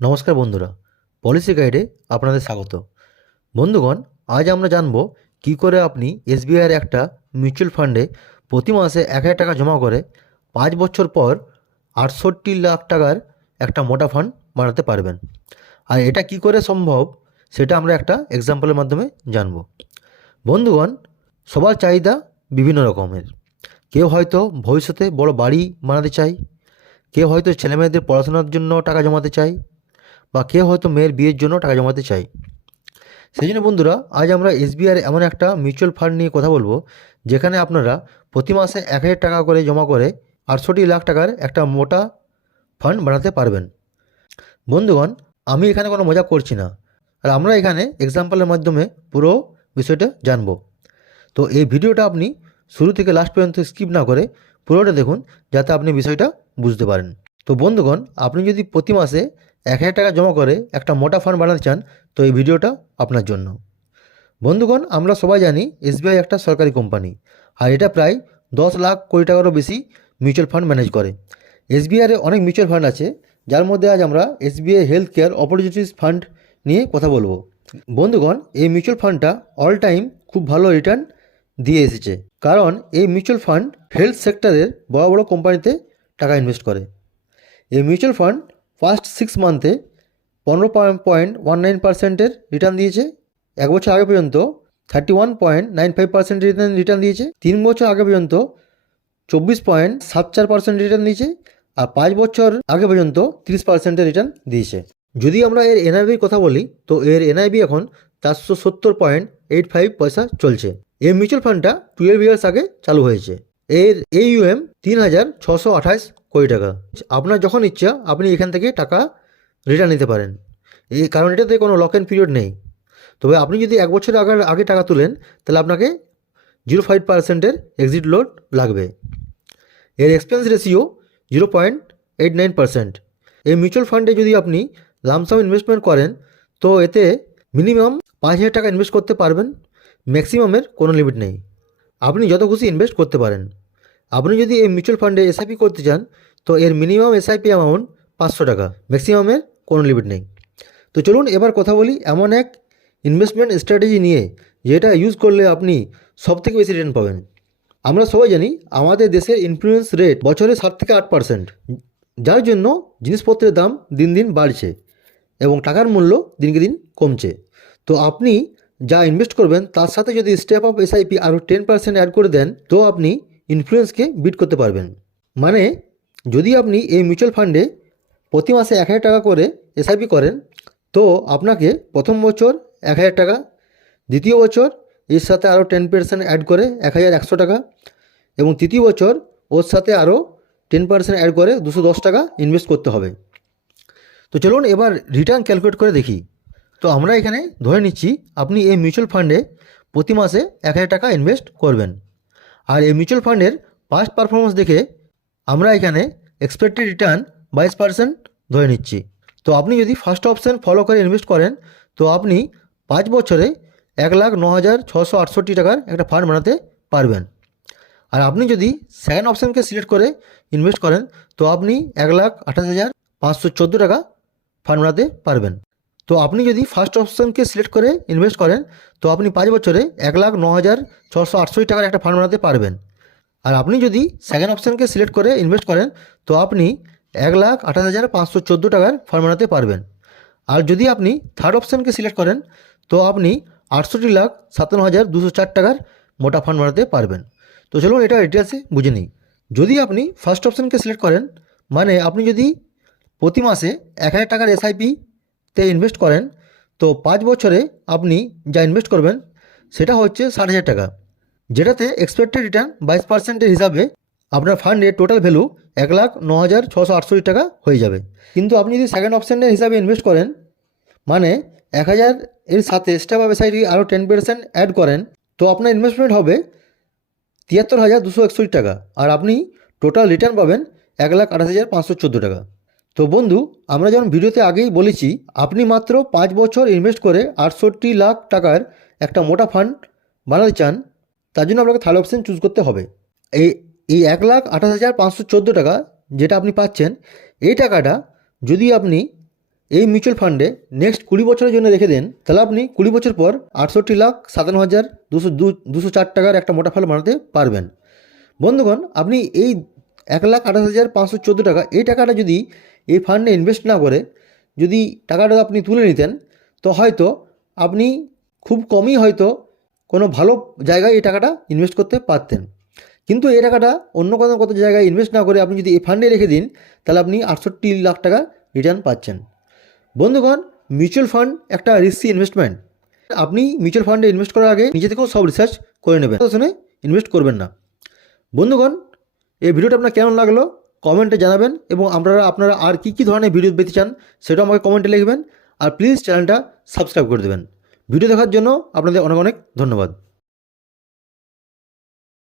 নমস্কার বন্ধুরা, পলিসি গাইডে আপনাদের স্বাগত। বন্ধুগণ, আজ আমরা জানব কী করে আপনি এসবিআইয়ের একটা মিউচুয়াল ফান্ডে প্রতি মাসে 1,000 টাকা জমা করে 5 বছর পর 68 লাখ টাকার একটা মোটা ফান্ড বানাতে পারবেন। আর এটা কি করে সম্ভব সেটা আমরা একটা এক্সাম্পলের মাধ্যমে জানব। বন্ধুগণ, সবার চাহিদা বিভিন্ন রকমের। কেউ হয়তো ভবিষ্যতে বড় বাড়ি বানাতে চায়, কেউ হয়তো ছেলেমেয়েদের পড়াশোনার জন্য টাকা জমাতে চায়, বা কেউ হয়তো মেয়ের বিয়ের জন্য টাকা জমাতে চাই। সেই জন্য বন্ধুরা, আজ আমরা এসবিআইয়ের এমন একটা মিউচুয়াল ফান্ড নিয়ে কথা বলবো, যেখানে আপনারা প্রতি মাসে 1,000 টাকা করে জমা করে 68 লাখ টাকার একটা মোটা ফান্ড বানাতে পারবেন। বন্ধুগণ, আমি এখানে কোনো মজা করছি না, আর আমরা এখানে এক্সাম্পলের মাধ্যমে পুরো বিষয়টা জানবো। তো এই ভিডিওটা আপনি শুরু থেকে লাস্ট পর্যন্ত স্কিপ না করে পুরোটা দেখুন, যাতে আপনি বিষয়টা বুঝতে পারেন। তো বন্ধুগণ, আপনি যদি প্রতি মাসে 1,000 টাকা জমা করে একটা মোটা ফান্ড বানাতে চান, তো এই ভিডিওটা আপনার জন্য। বন্ধুগণ, আমরা সবাই জানি এসবিআই একটা সরকারি কোম্পানি, আর এটা প্রায় 10 লাখ কোটি টাকারও বেশি মিউচুয়াল ফান্ড ম্যানেজ করে। এসবিআইয়ের অনেক মিউচুয়াল ফান্ড আছে, যার মধ্যে আজ আমরা SBI health care opportunities fund নিয়ে কথা বলবো। বন্ধুগণ, এই মিউচুয়াল ফান্ডটা অল টাইম খুব ভালো রিটার্ন দিয়ে এসেছে, কারণ এই মিউচুয়াল ফান্ড হেলথ সেক্টরের বড় বড় কোম্পানিতে টাকা ইনভেস্ট করে। এই মিউচুয়াল ফান্ড ফার্স্ট 6 মান্থে 15.19% রিটার্ন দিয়েছে। 1 বছর আগে পর্যন্ত 31.95% রিটার্ন দিয়েছে। 3 বছর আগে পর্যন্ত 24.74% রিটার্ন দিয়েছে। আর 5 বছর আগে পর্যন্ত 30% রিটার্ন দিয়েছে। যদি আমরা এর এনআইবির কথা বলি, তো এর এনআইবি এখন 470.85 পয়সা চলছে। এই মিউচুয়াল ফান্ডটা 12 ইয়ার্স আগে চালু হয়েছে। এর AUM 3,628 কোটি টাকা। আপনার যখন ইচ্ছা আপনি এখান থেকে টাকা রিটার্ন নিতে পারেন, এই কারণ এটাতে কোনো লক ইন পিরিয়ড নেই। তবে আপনি যদি 1 বছর আগে টাকা তুলেন, তাহলে আপনাকে 0.5% এক্সিট লোড লাগবে। এর এক্সপেন্স রেশিও 0.89%। এই মিউচুয়াল ফান্ডে যদি আপনি লামসাম ইনভেস্টমেন্ট করেন, তো এতে মিনিমাম 5,000 টাকা ইনভেস্ট করতে পারবেন। ম্যাক্সিমামের কোনো লিমিট নেই, আপনি যত খুশি ইনভেস্ট করতে পারেন। আপনি যদি এই মিউচুয়াল ফান্ডে এসআইপি করতে চান, তো এর মিনিমাম এসআইপি অ্যামাউন্ট 500 টাকা, ম্যাক্সিমামের কোনো লিমিট নেই। তো চলুন এবার কথা বলি এমন এক ইনভেস্টমেন্ট স্ট্র্যাটেজি নিয়ে, যেটা ইউজ করলে আপনি সবথেকে বেশি রিটার্ন পাবেন। আমরা সবাই জানি আমাদের দেশের ইনফ্লুয়েন্স রেট বছরে 7 থেকে 8%, যার জন্য জিনিসপত্রের দাম দিন দিন বাড়ছে এবং টাকার মূল্য দিনকে দিন কমছে। তো আপনি যা ইনভেস্ট করবেন তার সাথে যদি স্টেপ আপ এসআইপি আরও 10% অ্যাড করে দেন, তো আপনি ইনফ্লুয়েন্সকে বিট করতে পারবেন। মানে যদি আপনি এই মিউচুয়াল ফান্ডে প্রতি মাসে 1,000 টাকা করে এসআইপি করেন, তো আপনাকে প্রথম বছর 1,000 টাকা, দ্বিতীয় বছর এর সাথে আরও 10% অ্যাড করে 1,100 টাকা, এবং তৃতীয় বছর ওর সাথে আরও 10% অ্যাড করে 210 টাকা ইনভেস্ট করতে হবে। তো চলুন এবার রিটার্ন ক্যালকুলেট করে দেখি। তো আমরা এখানে ধরে নিচ্ছি আপনি এই মিউচুয়াল ফান্ডে প্রতি মাসে 1,000 টাকা ইনভেস্ট করবেন। আর এই মিউচুয়াল ফান্ডের পাস্ট পারফরমেন্স দেখে আমরা এখানে এক্সপেক্টেড রিটার্ন 22% ধরে নিচ্ছি। তো আপনি যদি ফার্স্ট অপশান ফলো করে ইনভেস্ট করেন, তো আপনি 5 বছরে 1,09,668 টাকার একটা ফান্ড বানাতে পারবেন। আর আপনি যদি সেকেন্ড অপশানকে সিলেক্ট করে ইনভেস্ট করেন, তো আপনি 1,28,514 টাকা ফান্ড বানাতে পারবেন। তো আপনি যদি ফার্স্ট অপশানকে সিলেক্ট করে ইনভেস্ট করেন, তো আপনি 5 বছরে 1,09,668 টাকার একটা ফান্ড বানাতে পারবেন। আর আপনি যদি সেকেন্ড অপশানকে সিলেক্ট করে ইনভেস্ট করেন, তো আপনি 1,28,514 টাকার ফান্ড বানাতে পারবেন। আর যদি আপনি থার্ড অপশানকে সিলেক্ট করেন, তো আপনি 68,57,204 টাকার মোটা ফান্ড বানাতে পারবেন। তো চলুন এটা ডিটেলসে বুঝে নিই। যদি আপনি ফার্স্ট অপশানকে সিলেক্ট করেন, মানে আপনি যদি প্রতি মাসে 1,000 টাকার এসআইপিতে ইনভেস্ট করেন, তো 5 বছরে আপনি যা ইনভেস্ট করবেন সেটা হচ্ছে 60,000 টাকা, যেটাতে এক্সপেক্টেড রিটার্ন 22% হিসাবে আপনার ফান্ডের টোটাল ভ্যালু 1,09,668 টাকা হয়ে যাবে। কিন্তু আপনি যদি সেকেন্ড অপশানের হিসাবে ইনভেস্ট করেন, মানে 1,000 এর সাথে স্টেপ আপ এসআইপি আরও 10% অ্যাড করেন, তো আপনার ইনভেস্টমেন্ট হবে 73,261 টাকা, আর আপনি টোটাল রিটার্ন পাবেন 1,28,514 টাকা। তো বন্ধু, আমরা যেমন ভিডিওতে আগেই বলেছি, আপনি মাত্র 5 বছর ইনভেস্ট করে 68 লাখ টাকার একটা মোটা ফান্ড বানাতে চান, তার জন্য আপনাকে থার্ড অপশান চুজ করতে হবে। এই এই 1,28,514 টাকা যেটা আপনি পাচ্ছেন, এই টাকাটা যদি আপনি এই মিউচুয়াল ফান্ডে নেক্সট 20 বছরের জন্য রেখে দেন, তাহলে আপনি 20 বছর পর 68,57,204 টাকার একটা মোটা ফল বানাতে পারবেন। বন্ধুগণ, আপনি এই 1,28,514 টাকা, এই টাকাটা যদি এই ফান্ডে ইনভেস্ট না করে যদি টাকাটা আপনি তুলে নিতেন, তো হয়তো আপনি খুব কমই হয়তো কোনো ভালো জায়গায় এই টাকাটা ইনভেস্ট করতে পারতেন। কিন্তু এই টাকাটা অন্য কত জায়গায় ইনভেস্ট না করে আপনি যদি এই ফান্ডে রেখে দিন, তাহলে আপনি 68 লাখ টাকা রিটার্ন পাচ্ছেন। বন্ধুগণ, মিউচুয়াল ফান্ড একটা রিস্কি ইনভেস্টমেন্ট। আপনি মিউচুয়াল ফান্ডে ইনভেস্ট করার আগে নিজে থেকেও সব রিসার্চ করে নেবেন, শুনে ইনভেস্ট করবেন না। বন্ধুগণ, এই ভিডিওটা আপনার কেমন লাগলো কমেন্টে জানাবেন, এবং আপনারা আর কী ধরনের ভিডিও পেতে চান সেটাও আমাকে কমেন্টে লিখবেন। আর প্লিজ চ্যানেলটা সাবস্ক্রাইব করে দেবেন। ভিডিও দেখার জন্য আপনাদের অনেক অনেক ধন্যবাদ।